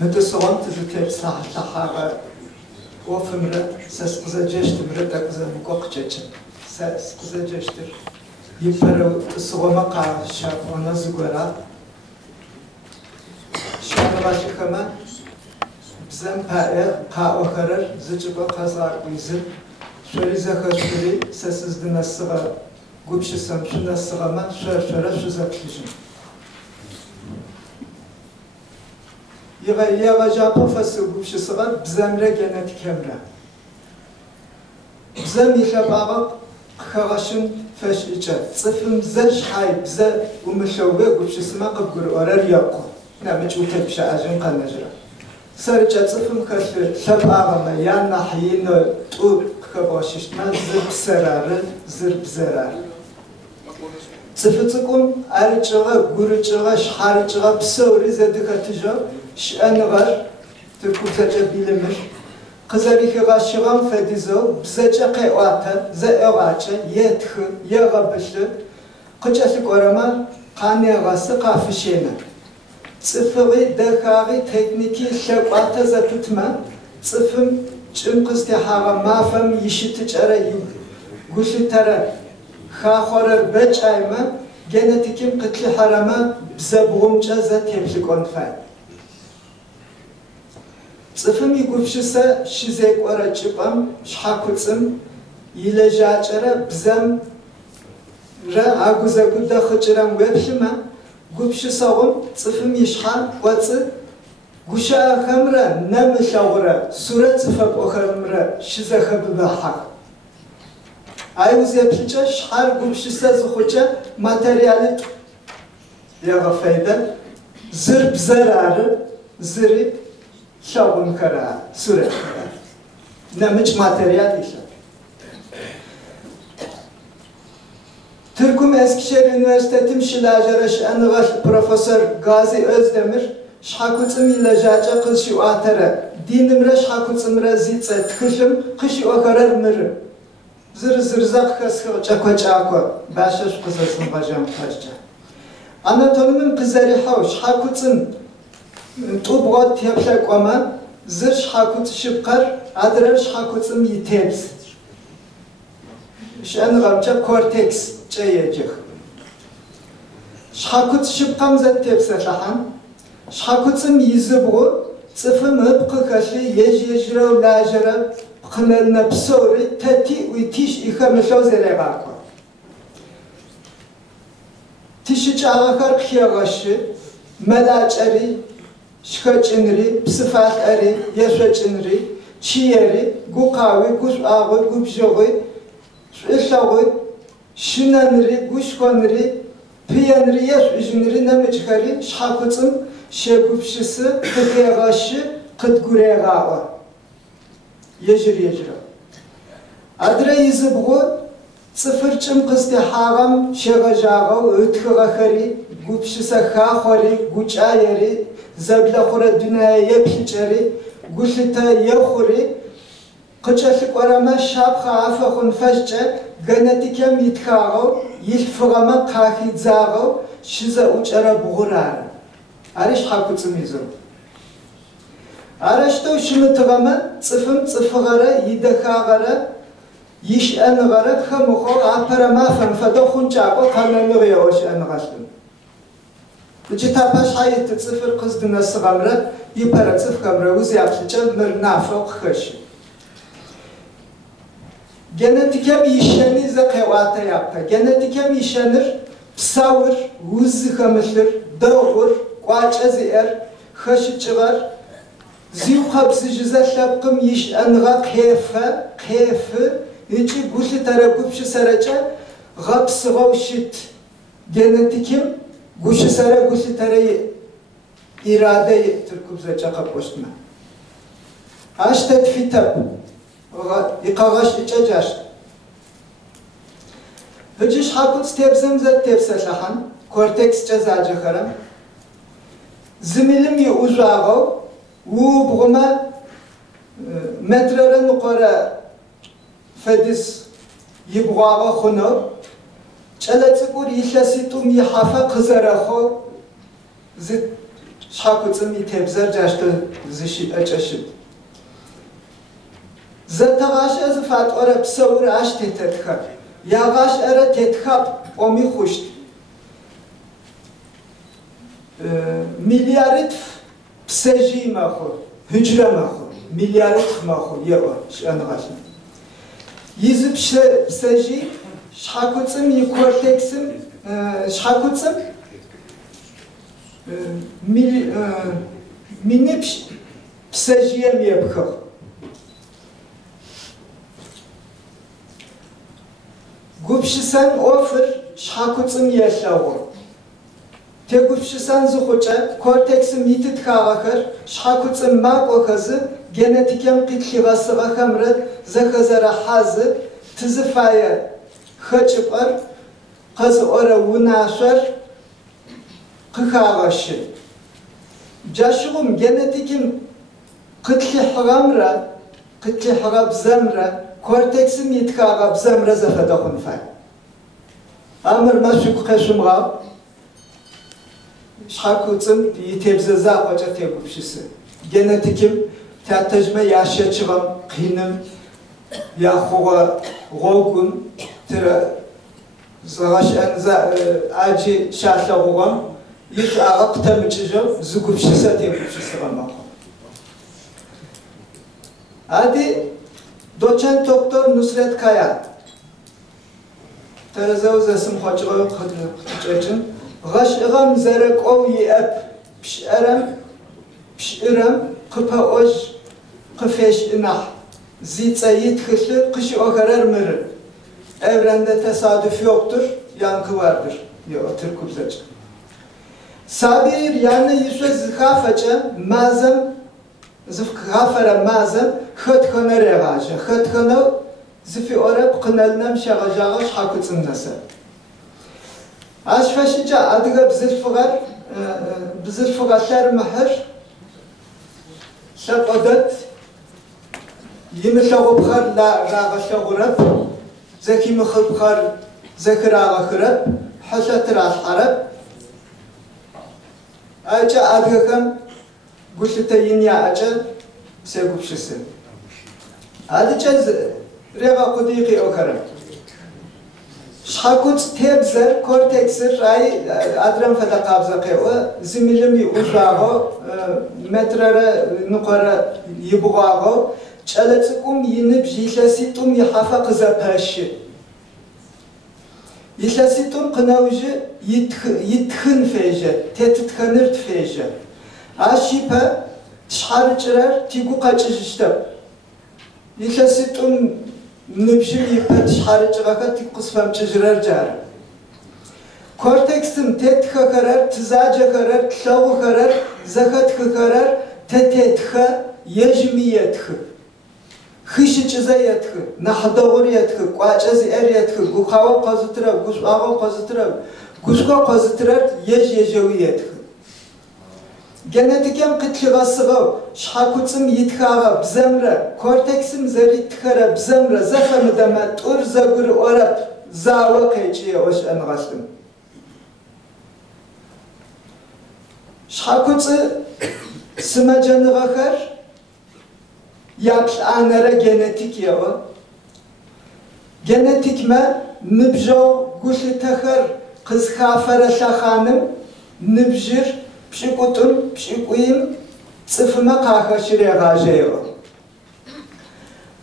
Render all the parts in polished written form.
متسوان تزكيب صح لحاجة وفمرة ساسقزا جشتمرة تقزا مقوقجتشن ساسقزا جشتر يبرو تسوما قا شاقونا زغورا شاقراشي كما بزن پائق قا اخرر زجبا قزار قيزر شوريزا خشبري ساسزد نسغا قبش سمشو نسغا ما شورا شوزا تلجن يغا جابا فاسو قبش سغا بزمرا جنت كمرا بزم يخباغا خغاشن فاش إيجا صفم زرش حاي بزا ومشوه قبش سما قبقر أورار ياقو نامج وكبش عجن قال نجرا سرجا صفم خش شباغا ما يانا حيينو طوب خباشش ما زرب سرار زرب زرار صفتكم أرجغا قرجغا شحارجغا بسوري زدكا تجا شأنغر تركوزا بيلمش قزاري خغاشغام فديزو بزاجا قيواتا زايغاچا يتخ يغبش قجاسك ورما قاني غاسا قافشينا صفغي دخاغي تكنيكي شقواتا زاتوتما صفم چنقستي حاغا مافم يشتجرا يغوشترا خاخورر بچايما جنتيكيم قتل حرما بزابغمچا زاتيبلكون فاي صفم يقفشسا شزيك ورا چپام شحاكوصم يلجاچرا بزم را اگوزاگودا خچرام وبشما قفشساغم صفم يشحان قوص غوشا خمرا نمشاورا سوره صفب اخرمرا شزا خببها ايوز يبشچا شحار قفشسا زخوچا ماتريال يا فايده زرب زرار زري شاون كرا سورة كرا نمج ماتريال إيشا Türküm Eskişehir Üniversitetim şilajaraş anıgaş Profesör Gazi Özdemir şhakutsım ilajaca kılşı atara dinimre şhakutsımre zitse tkışım kışı okarar mırı zır zırzak kıskı çakva çakva başaş kızasın bacam kaçça Anatolimim kızarı hav şhakutsım طوبغات يبلغ وما زر شحاكوت شبقر عدرر شحاكوتم يتبس شأن غمجة كورتكس جايجخ شحاكوت شبقم زد تبس لحن شحاكوتم يزبغو صفم ابقى كشي يجرو لاجرة بخلالنا بسوري تاتي ويتيش إخمشو زريغاكو تيشيج آخر خياغاشي ملاج أري شكاچنري بصفات أري يشوچنري چيري غوقاوي غوشاوي غوبجوي شوشاوي شنانري غوشكونري بيانري يشوجنري نمچخري شحاكوصم شيغوبشسي قيغاشي قدغوريغاوا يجرا ادري يزبغو صفر چمقستي حاغم شيغاجاغو اتخغخري غوبشسا خاخوري غوچايري زبلا خورا دنيا يبشجري غوشتا يخوري قچاشك ورما شابخ عفخون فشجه غنتيكم يتخاغو يلفغما قاخي زاغو شزا اوچرا بغورار ارش حقوصم يزو ارشتو شمتغما صفم صفغره يدخاغره يشأنغره خمخو عبرما فنفدو خنجاقو قنمغي وشأنغشتم جتابش حيث تصفر قصد الناس غمرة يبرد صف غمرة وزياب شجر مرنافع خشي جنتيكم يشاني زقيواتا يابتا جنتيكم يشانر بساور وز خمشر دور قواج ازير خش جغر زيو خبز جزا شابقم يشأنغا كيف يجي قوشي ترقبش سرجة غبس غوشت جنتيكم Guşi tara irade Türkübze çakap boştma. Aştet fitap, iqağaş içacaş. Hıcış hakuts tebzem zet tebselahan, korteks cazacı kharam. Zimilim yi uzağı, wu buğma metreren qora fediz yi buğağı khunu. چلت سکور یشسی توم یه حافه قزره خو زد şhakutsım itebzer caştı zişi açaşıp. Zataş az fat ora psavur aş tetetha. Yavaş ara tethap omi xuşt. Milyarit pseji maxu, hücre maxu, milyarit maxu yeva şanğaşın. Yizip pseji şhakutsım yikorteksim şhakutsım minip psejiyem yepkh. Gupşisan ofır şhakutsım yaşağı. Te gupşisan zuhuca korteksim yitit kağakır şhakutsım mak okazı genetikem qitliğası vakamrı zakazara hazı tızıfaya xaçıpar qazı ora vunaşar qıkağaşı. Caşığım genetikim qitliğamra qitliğabzamra korteksim yitkağabzamra zafadağın fay. Amr maşuk qaşımğa şhakutsım yitebzeza hoca tegupşisi. Genetikim tattajma yaşaçıgam qinim yaxuğa gogun tira zağaşanza acı şahlağuğam ilk ağa qtamıçıcam zugupşisa tegupşisi gama. Adi doçent doktor Nusret Kaya Terezav zesim hoçığa qıtıçın Gaşıgam zerekov yiyep pişirem qıpa oj qıfeş inah zitsa yitkışı kışı o karar mırı. Evrende tesadüf yoktur, yankı vardır. Türk kubzacı. Sabir yani yusuf zıkhafaca mazem zıkhafara mazem xıtkana reğaja. Xıtkana zıfi orab qınalnam şağajağa şhakutsın nasa. Aşfaşıca adıga bizilfuğaşlar mahır şapadat yimişağı bxar la rağaşağırab zeki mıxı bxar zeki rağaxırab haşatır aşharab aca adıgakam guşita yinya aca segupşisi adıca reğa kudiqi okarab şhakuts tebzer, korteksir, ray adram fada qabza qewa, zimilimi uşağı, metrara nuqara yibuğağı, çalatsikum yinib jilasitum yihafa qıza paşı. Yilasitum qınavjı yitxın feyje, tetitxanır tfeyje. Aşipa tşharıçırar tigu qaçıjıştab. Yilasitum nübşim yıpat şharıçığa tik qısfam çıjırar car. Korteksim tetxa karar, tızaca karar, tlağı karar, zakatxa karar, tetetxa, yejmiyetxa. Xışı çıza yetxa, nahdağır yetxa, qaçaz er yetxa, guqava qazıtırar, gusqava qazıtırar, gusqa qazıtırar, yejevi yetxa. Genetikem qitliğasığa, şhakutsım yitkağa bzemre, korteksim zeritkara bzemre, zafamı dama tur zagur orab, zava qeyçiye oş anğaştım. Şhakutsı sımacanığakar, yapş anara genetik yağı. Genetikme nıbjav guşitakhar qızkafara şahanım, nıbjir, pşikutum, pşikuyim, tsıfıma qaqaşire gajeyo.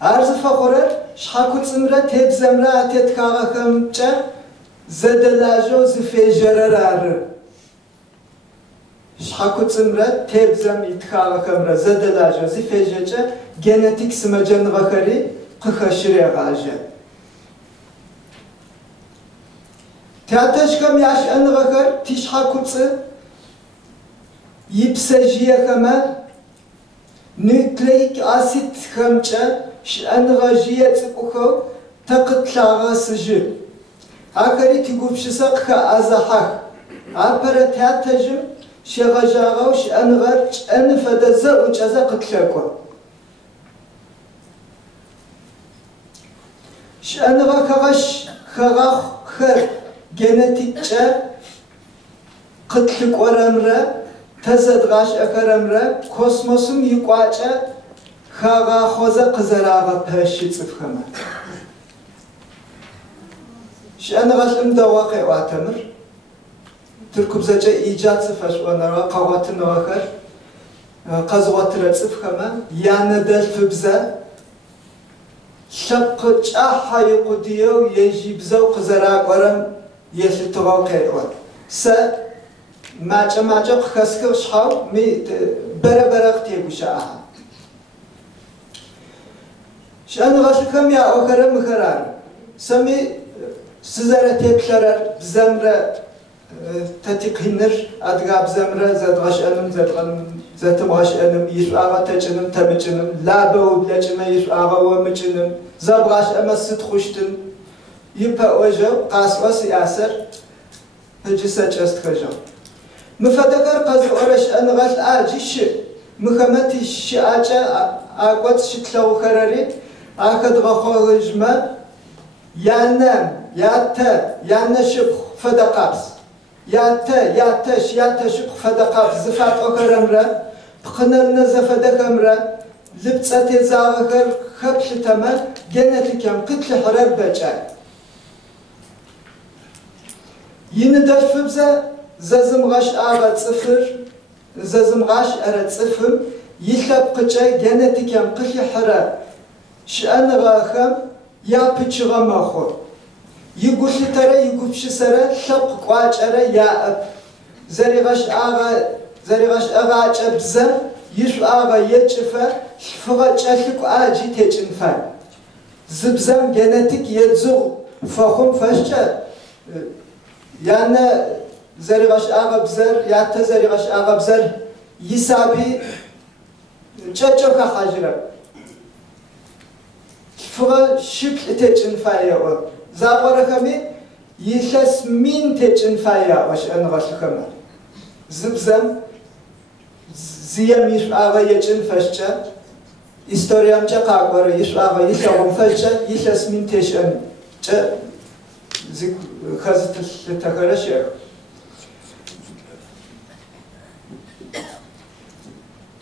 Arzı faqorar, şhakutsımra tebzemra atet qaqakamça zedelajo zifejerar arı. Şhakutsımra tebzem itqaqakamra zedelajo zifejeca genetik sımacanı vakari qaqaşire gaje. Teataşkam yaşanı vakar tişhakutsı yipsejiyekama nükleik asit xamça şanğajiye tsıkuxo taqıtlağa sıjı. Akari tigupşısa qha azahak. Apara teatajım şeğajağa şanğar ç'anı fadaza uçaza qıtlako. Şanığa kağaş xağax xer genetikçe qıtlık oramra ተዘድጋሽ እከረምረ ኮስሞስም ይቋጨ ኻጋ ኾዘ ቅዘራጋ ፐሽ ጽፍኸመ شأنغاشم دواقع واتمر تركب زجا إيجاد صفش ونرى قواتنا وخر قزوات رصف خما ياندل فبزا شق جاحا يقوديو يجيبزو قزرا قرم يشتواقع وات س ماجا خسكر شحاو مي بربرق تيبوشاها شأنغاشكم يا أخرم خرار سمي سزارة تبشرر بزمرة تتقهنر أدغاب زمرة زدغاش أنم زتمغاش أنم يشو آغا تجنم تمجنم لابا وبلجمة يشو آغا ومجنم زبغاش أما ستخوشتن يبقى وجو قاسوا سياسر هجسة جست خجو مفتكر قزو أرش أنغاش آجيش مخمتي شعاجة آقوات شتلو خراري آخد غخو غجمة يانم ياتا يانشق فدقابس ياتا شق فدقابس زفات أكرمرا بقنرنا زفدكمرا لبتسات زاغر خبش تمر جنتكم قتل حرر بجاي يندر فبزا زازمغاش آغا صفر زازمغاش أرد صفر يخب قجاي جنتكم قتل حرر شأن غاخم يا بتشغى ماخور يقول ترى يقول بشسرة شق قواج أرى يا أب زريغش آغا أبزم يشو آغا يتشفى فغاج أشلك آجي تجنفى زبزم جنتك يتزغ فخم فشجة يعني زريغش آغا بزر ياتا زريغش آغا بزر يسابي جاجوكا خاجرة فغا شكل تجنفى يا زاورة خمي يشس مين تجنفى واش أنغش خمر زبزم زيام يش آغا يجنفشجة إستوريام جا قاقورة يش آغا يشاغم فشجة يشس مين تجن جا زك خزت التخرج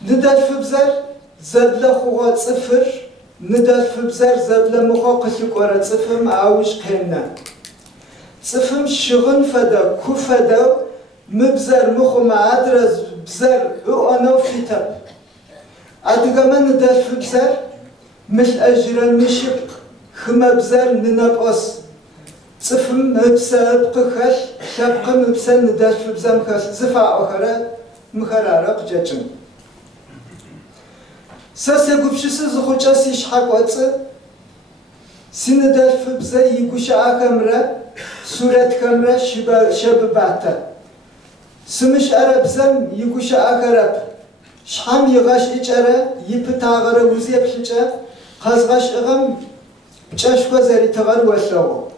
ندال فبزر زبلا خوات صفر ندال فبزر زبلا مخو قشك ورا صفم عاوش قيمنا صفم شغن فدا كفدا مبزر مخو معادرز بزر أنا فيتب أدقما ندال فبزر مش أجرا مشق خما بزر ننبقص صفم مبسر بقخش شبق مبسر ندال فبزر مخش زفا أخرى مخرارق جاجم ساسي قبشيسي زخوچاسي شحاق واتسي سندال فبزا يقوشا آكامرا سورة كامرا شبباتا سمش أرابزام يقوشا آكاراب شحام يغاش إجارة يبتاغرا وزيب حجا قازغاش إغام بجاشكو زاري تغار وشاو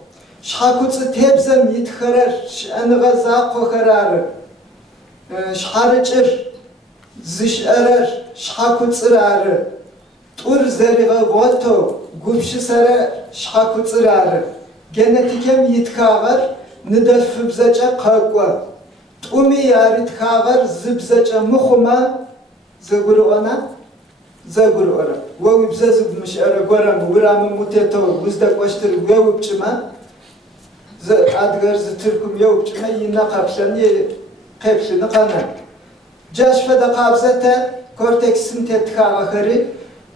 شحاقوتس تيبزام يتخرر شأنغا زاقو خرار شحارجر زش أرر شحاكو تسرار طور زريغا غوتو قبش سرا شحاكو تسرار جنتكم يتكاغر ندل فبزجا قاقوا طومي ياري تكاغر زبزجا مخما زغرونا زغرونا ووي بزازب مش أرى غرام ورام موتيتو وزدك واشتر ويو بجما أدغر زتركم يو بجما ينقبشني قبشن قانا جاش فدا قابزتا كورتكسن تتكاغا خري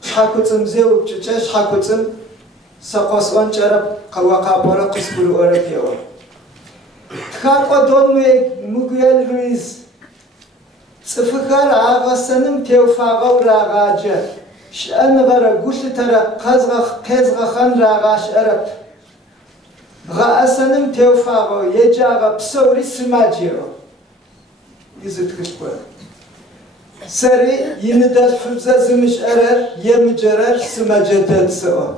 شحاكوتم زيو بجوجا شحاكوتم ساقوسوان جرب قواقا بورا قسبولو أورابيو تخاقوا دون مغيال رويز صفخار آغاسنم تيوفاغا وراغاجا شأن غرا قوش ترى قزغا خان راغاش أرب غاسنم تيوفاغا يجاغا بسوري سماجيو يزد كشكوه سري يندال فبزا زمش أرر يمجرر سمجدد سوا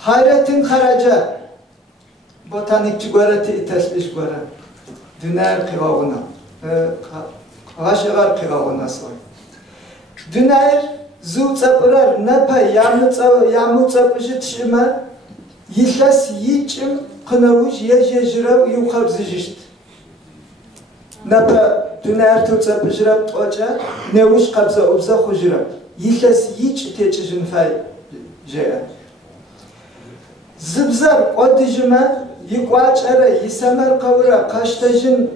حيرتين خرجا بوتانيك جغورتي تسليش غورا دينار قراونا غاشغار قراونا سوي دينار زو صبرر نبا يامو صبجت شما يشاس يچم قنوج يججرو يوخبزجشت نبا دنيا توصل بجرب توجه نوش قبضة أبزة خجرب يلس يج تيجن فاي جاء زبزر قد جمع يقواج أرى يسمر قورا قاشتجن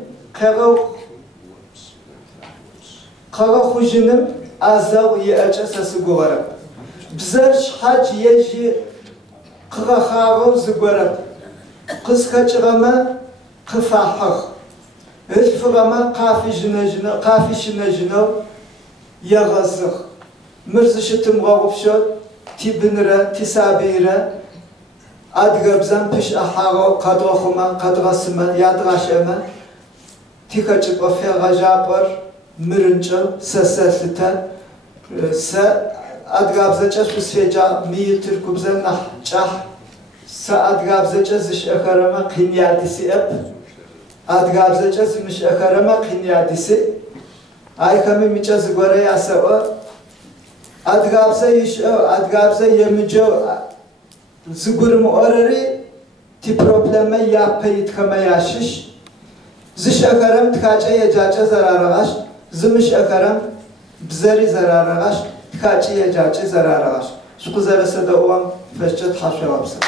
قاغا خجنم أزاو يأجس سجورب بزرش حاج يجي قاغا خاغو زجورب قص كجرما قفاحخ الفرما قافي جنجنا يغزخ مرزش تمغوفشو تبنرا تسابيرا أدغبزان بش أحاغو قدوخما قدغسما يادغاشما تيكاچق وفيغاجابر مرنجل سسسلتا س أدغبزاچس بسفيجا ميتر كوبزن نحچح س أدغبزاچس أخرما قينياتيسي أب أدغابزاچس مش أخرما قينياتيسي أي كمي ميچاز غوري أسأو أدغابزا يشأو أدغابزا يمجو زغورم أورري تي بروبلما يابيت كما ياشش زش أخرم تخاچا يجاچا زرارغاش زمش أخرم بزري زرارغاش تخاچا يجاچا زرارغاش شكو زرسة دوام فشت حشوابسا